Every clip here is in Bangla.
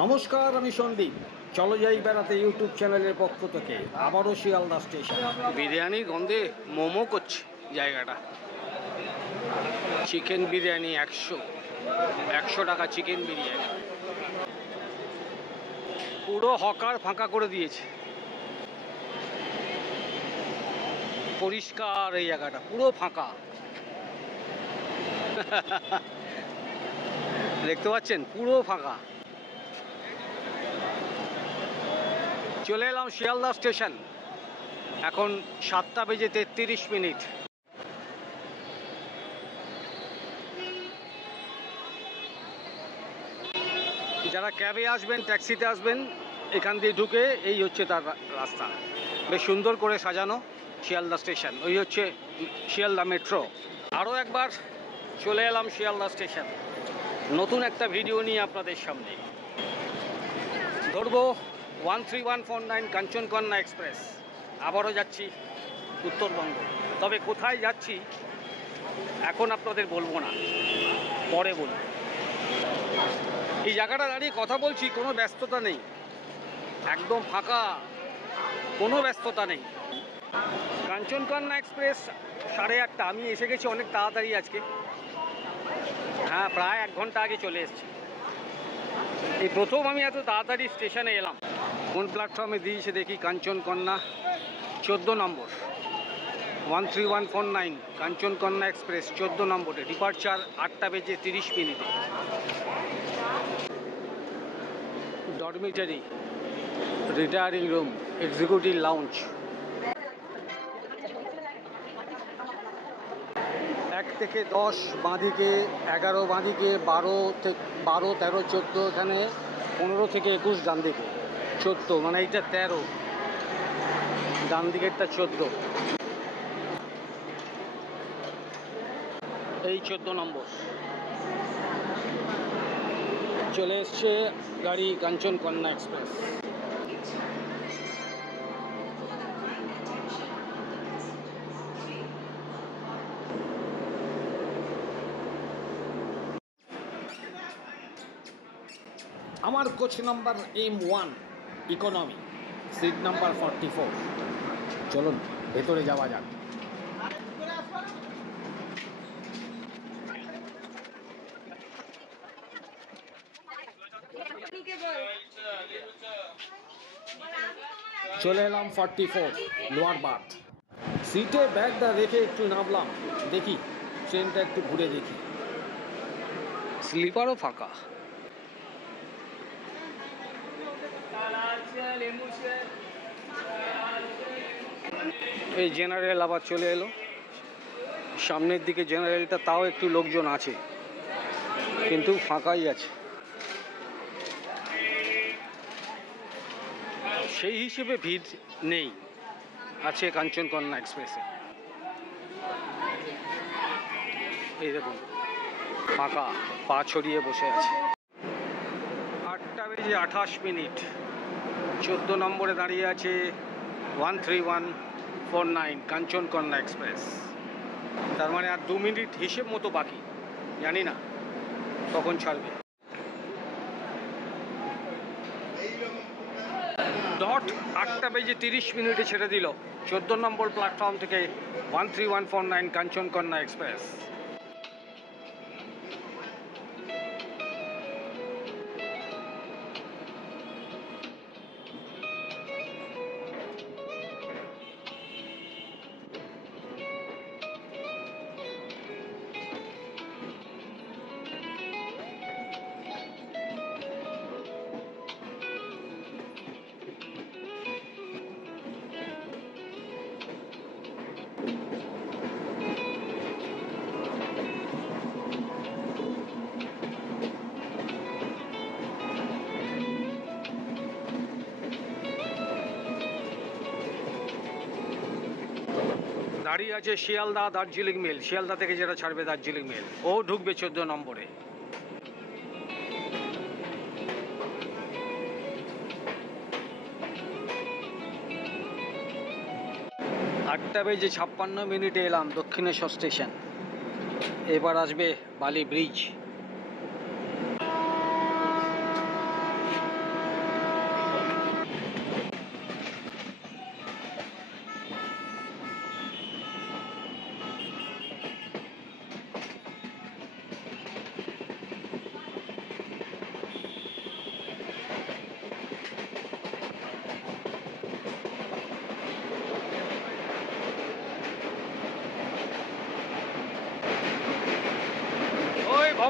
নমস্কার, আমি সন্দীপ। চলো যাই বেড়াতে ইউটিউব চ্যানেলের পক্ষ থেকে আবারও শিয়ালদা স্টেশন। বিরিয়ানির গন্ধে মোমো করছে জায়গাটা। চিকেন বিরিয়ানি 100 টাকা চিকেন বিরিয়ানি। পুরো হকার ফাঁকা করে দিয়েছে, পরিষ্কার এই জায়গাটা, পুরো ফাঁকা। দেখতে পাচ্ছেন, পুরো ফাঁকা। চলে এলাম শিয়ালদা স্টেশন। এখন 7:33। যারা ক্যাবে আসবেন, ট্যাক্সিতে আসবেন, এখান দিয়ে ঢুকে এই হচ্ছে তার রাস্তা। বেশ সুন্দর করে সাজানো শিয়ালদা স্টেশন। ওই হচ্ছে শিয়ালদা মেট্রো। আরও একবার চলে এলাম শিয়ালদা স্টেশন, নতুন একটা ভিডিও নিয়ে আপনাদের সামনে। ধরবো 13149 কাঞ্চনকন্যা এক্সপ্রেস। আবারও যাচ্ছি উত্তরবঙ্গ। তবে কোথায় যাচ্ছি এখন আপনাদের বলবো না, পরে বলবো। এই জায়গাটা দাঁড়িয়ে কথা বলছি, কোনো ব্যস্ততা নেই, একদম ফাঁকা, কোনো ব্যস্ততা নেই। কাঞ্চনকন্যা এক্সপ্রেস 8:30। আমি এসে গেছি অনেক তাড়াতাড়ি আজকে। হ্যাঁ, প্রায় 1 ঘন্টা আগে চলে এসেছি। এই প্রথম আমি এত তাড়াতাড়ি স্টেশনে এলাম। কোন প্ল্যাটফর্মে দিয়েছে দেখি। কাঞ্চনকন্যা 14 নম্বর, 13149 কাঞ্চনকন্যা এক্সপ্রেস 14 নম্বরে। Departure 8:30। Dormitory, retiring room, executive lounge. 1 থেকে 10 বাঁদিকে, 11 বাঁদিকে, 12 থেকে 13, 14, এখানে 15 থেকে 21 ডান দিকে, 14 মানে এইটা 13, ডান দিকেরটা 14। এই 14 নম্বর চলে এসছে গাড়ি কাঞ্চনকন্যা এক্সপ্রেস। আমার coach number M1 economy, seat number 44। চলুন ভেতরে যাওয়া যাক। চলে এলাম 44 লোয়ার বার্থ। সিটে ব্যাগটা রেখে একটু নামলাম, দেখি ট্রেনটা একটু ঘুরে দেখি। স্লিপারও ফাঁকা। এই জেনারেল আবার চলে এলো সামনের দিকে। জেনারেলটা তাও একটু লোকজন আছে, কিন্তু ফাঁকাই আছে। সেই হিসেবে ভিড় নেই, আছে কাঞ্চনকন্যা এক্সপ্রেসে। এই দেখুন, ফাঁকা, পা ছড়িয়ে বসে আছে। 8:28। 14 নম্বরে দাঁড়িয়ে আছে 13149 কাঞ্চনকন্যা এক্সপ্রেস। তার মানে আর 2 মিনিট হিসেব মতো বাকি, জানি না কখন ছাড়বে। ডট 8:30 ছেড়ে দিল 14 নম্বর প্ল্যাটফর্ম থেকে 13149 কাঞ্চনকন্যা এক্সপ্রেস। দাঁড়িয়ে আছে শিয়ালদা দার্জিলিং মেল। শিয়ালদা থেকে যেটা ছাড়বে দার্জিলিং মেল, ও ঢুকবে 14 নম্বরে। 8:56 এলাম দক্ষিণেশ্বর স্টেশন। এবার আসবে বালি ব্রিজ।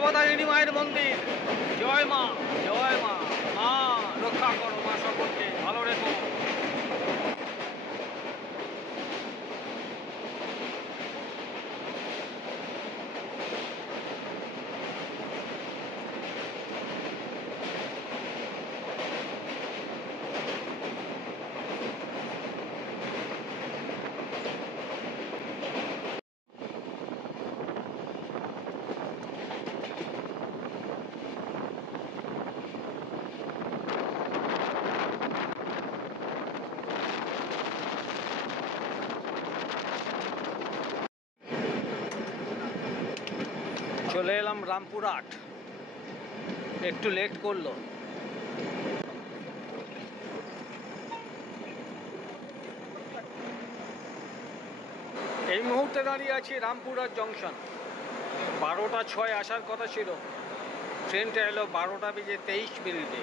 অবতারিণী মায়ের মন্দির। জয় মা, জয় মা। মা রক্ষা করো, মা সকলকে ভালো রেখো। চলে এলাম রামপুরহাট, একটু লেট করলো। এই মুহূর্তে দাঁড়িয়ে আছি রামপুরহাট জংশন। 12টা 6 আসার কথা ছিল, ট্রেনটা এলো 12টা বেজে 23 মিনিটে,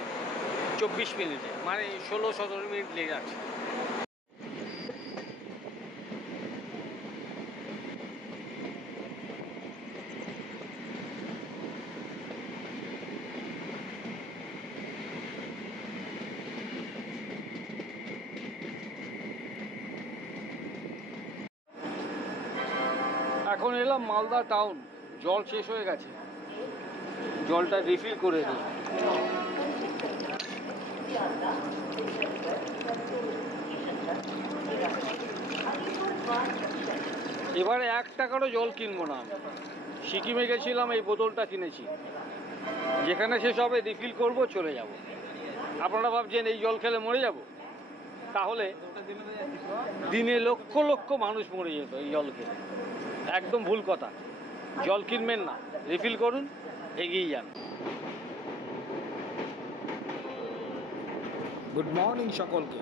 24 মিনিটে, মানে 16-17 মিনিট লেগে আছে। এখন এলাম মালদা টাউন। জল শেষ হয়ে গেছে, জলটা রিফিল করে দিই। এবারে 1 টাকারও জল কিনবো না। আমি সিকিমে গেছিলাম, এই বোতলটা কিনেছি, যেখানে শেষ হবে রিফিল করব, চলে যাব। আপনারা ভাবছেন এই জল খেলে মরে যাব? তাহলে দিনে লক্ষ লক্ষ মানুষ মরে যেত এই জল খেলে। একদম ভুল কথা। জল কিনবেন না, রিফিল করুন, এগিয়ে যান। গুড মর্নিং সকলকে।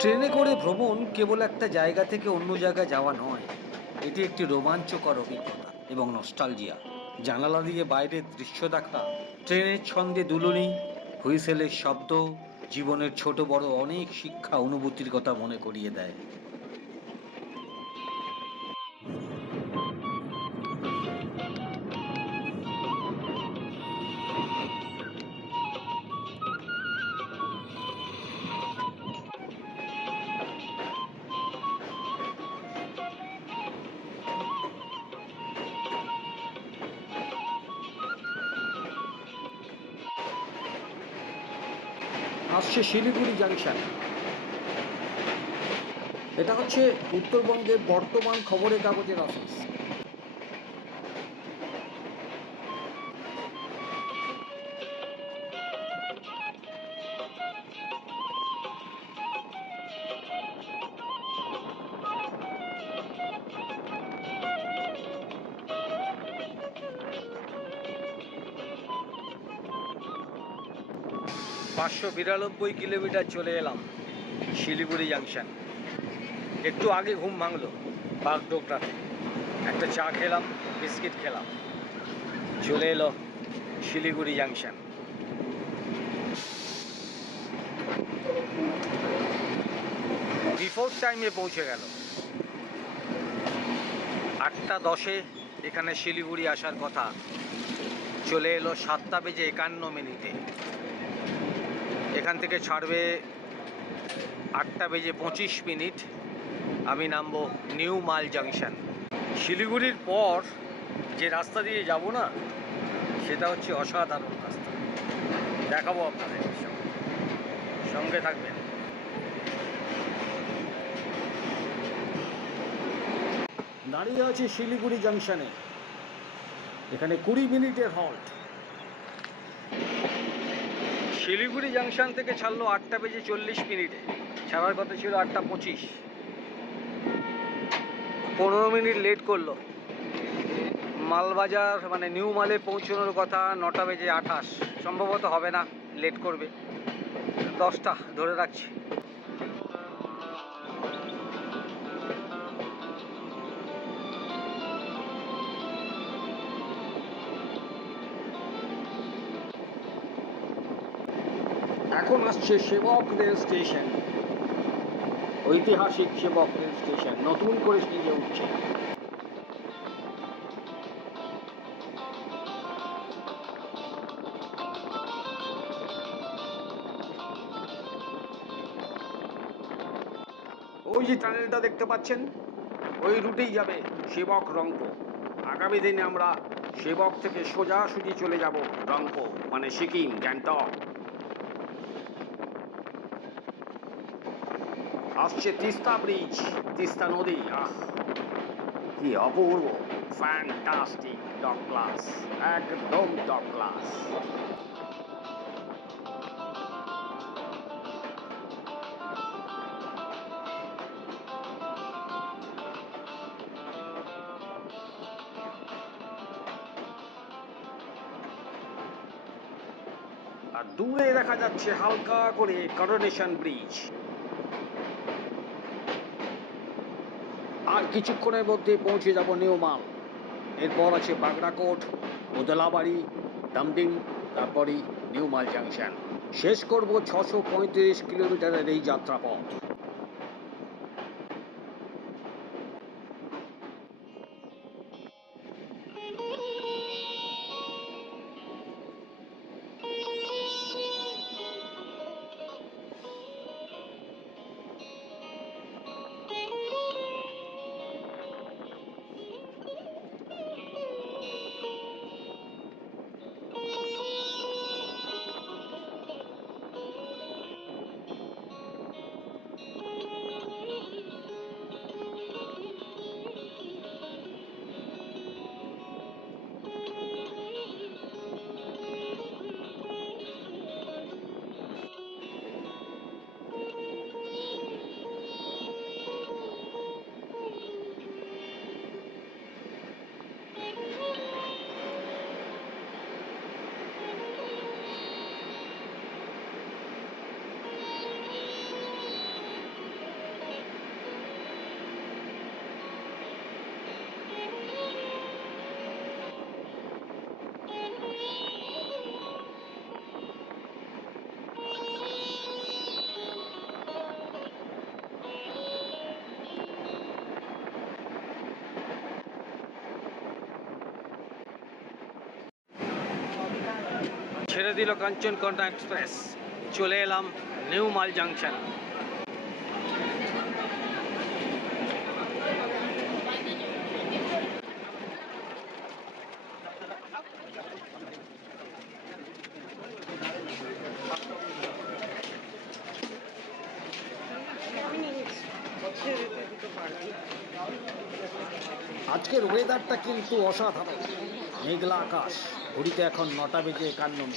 ট্রেনে করে ভ্রমণ কেবল একটা জায়গা থেকে অন্য জায়গায় যাওয়া নয়, এটি একটি রোমাঞ্চকর অভিজ্ঞতা এবং নস্টালজিয়া। জানালা দিয়ে বাইরের দৃশ্য দেখা, ট্রেনের ছন্দে দুলুনি, হুইসেলের শব্দ জীবনের ছোট বড় অনেক শিক্ষা অনুভূতির কথা মনে করিয়ে দেয়। আসছে শিলিগুড়ি জাংশন। এটা হচ্ছে উত্তরবঙ্গের বর্তমান খবরের কাগজের অফিস। পাঁচশো 92 কিলোমিটার চলে এলাম শিলিগুড়ি জাংশন। একটু আগে ঘুম ভাঙলো বাগডোগরাতে, একটা চা খেলাম, বিস্কিট খেলাম, চলে এলো শিলিগুড়ি জাংশন। বিফোর টাইমে পৌঁছে গেল। 8টা 10-এ এখানে শিলিগুড়ি আসার কথা, চলে এলো 7টা বেজে 51 মিনিটে। এখান থেকে ছাড়বে 8টা বেজে 25 মিনিট। আমি নামবো নিউ মাল জাংশন। শিলিগুড়ির পর যে রাস্তা দিয়ে যাব না, সেটা হচ্ছে অসাধারণ রাস্তা, দেখাবো আপনাদের, সঙ্গে থাকবেন। দাঁড়িয়ে আছে শিলিগুড়ি জাংশনে, এখানে 20 মিনিটের হল্ট। শিলিগুড়ি জাংশন থেকে ছাড়লো 8টা বেজে 40 মিনিটে, ছাড়ার কথা ছিল 8টা 25, 15 মিনিট লেট করলো। মালবাজার মানে নিউ মালে পৌঁছানোর কথা 9টা বেজে 28, সম্ভবত হবে না, লেট করবে, 10টা ধরে রাখছি। এখন আসছে সেবক রেল স্টেশন, ঐতিহাসিক সেবক রেল স্টেশন, নতুন করে সেজে উঠছে। ওই যে টানেলটা দেখতে পাচ্ছেন, ওই রুটেই যাবে সেবক রংপো। আগামী দিনে আমরা সেবক থেকে সোজাসুজি চলে যাব রংপো, মানে সিকিম, গ্যাংটক। আসছে তিস্তা ব্রিজ, তিস্তা নদী। কি অপূর্ব, ফ্যান্টাস্টিক, টপ ক্লাস, একদম টপ ক্লাস। আর দূরে দেখা যাচ্ছে হালকা করে করোনেশন ব্রিজ। আর কিছুক্ষণের মধ্যে পৌঁছে যাব নিউমাল। এরপর আছে বাগড়াকোট, ওদলাবাড়ি, ডামডিং, তারপরই নিউমাল জাংশন। শেষ করব 635 কিলোমিটারের এই যাত্রাপথ। ছেড়ে দিল কাঞ্চনকন্যা এক্সপ্রেস, চলে এলাম নিউমাল জাংশন। আজকের ওয়েদারটা কিন্তু অসাধারণ। মেঘলা আকাশ, ঘড়িতে এখন 9:51।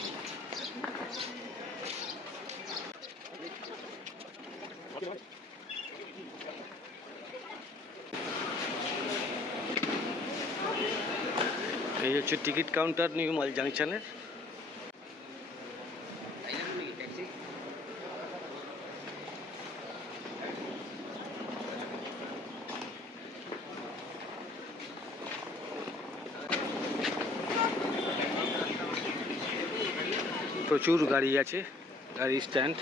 এই হচ্ছে টিকিট কাউন্টার নিউমাল জাংশনের। প্রচুর গাড়ি আছে, গাড়ি স্ট্যান্ড।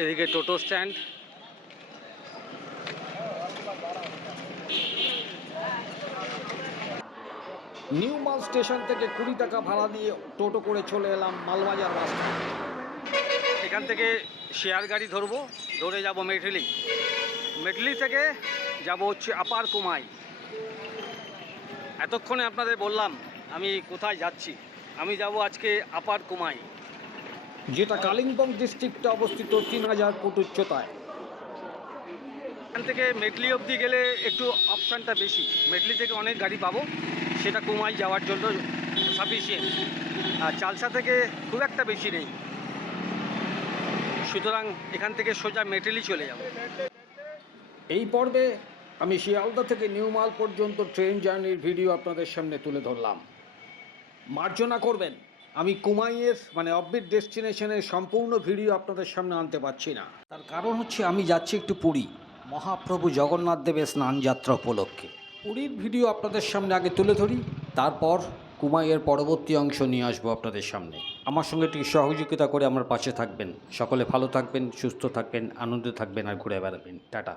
এদিকে টোটো স্ট্যান্ড। নিউমাল স্টেশন থেকে 20 টাকা ভাড়া দিয়ে টোটো করে চলে এলাম মালবাজার বাস স্ট্যান্ড। এখান থেকে শেয়ার গাড়ি ধরবো, ধরে যাব মেটলি। মেটলি থেকে যাব হচ্ছে আপার কুমাই। এতক্ষণে আপনাদের বললাম আমি কোথায় যাচ্ছি। আমি যাব আজকে আপার কুমাই, যেটা কালিম্পং ডিস্ট্রিক্টে অবস্থিত 3000 ফুট উচ্চতায়। এখান থেকে মেটলি অবধি গেলে একটু অপশানটা বেশি। মেটলি থেকে অনেক গাড়ি পাবো, সেটা কুমাই যাওয়ার জন্য সাফিসিয়েন্ট। আর চালসা থেকে খুব একটা বেশি নেই, সুতরাং এখান থেকে সোজা মেটেলি চলে যাব। এই পর্বে আমি শিয়ালদা থেকে নিউমাল পর্যন্ত ট্রেন জার্নির ভিডিও আপনাদের সামনে তুলে ধরলাম। মার্জনা করবেন, আমি কুমাইয়ের মানে অফবিট ডেস্টিনেশনের সম্পূর্ণ ভিডিও আপনাদের সামনে আনতে পারছি না। তার কারণ হচ্ছে আমি যাচ্ছি একটু পুরী, মহাপ্রভু জগন্নাথ দেবের স্নান যাত্রা উপলক্ষে। পুরীর ভিডিও আপনাদের সামনে আগে তুলে ধরি, তারপর কুমাইয়ের পরবর্তী অংশ নিয়ে আসবো আপনাদের সামনে। আমার সঙ্গে একটু সহযোগিতা করে আমার পাশে থাকবেন। সকলে ভালো থাকবেন, সুস্থ থাকবেন, আনন্দে থাকবেন আর ঘুরে বেড়াবেন। টাটা।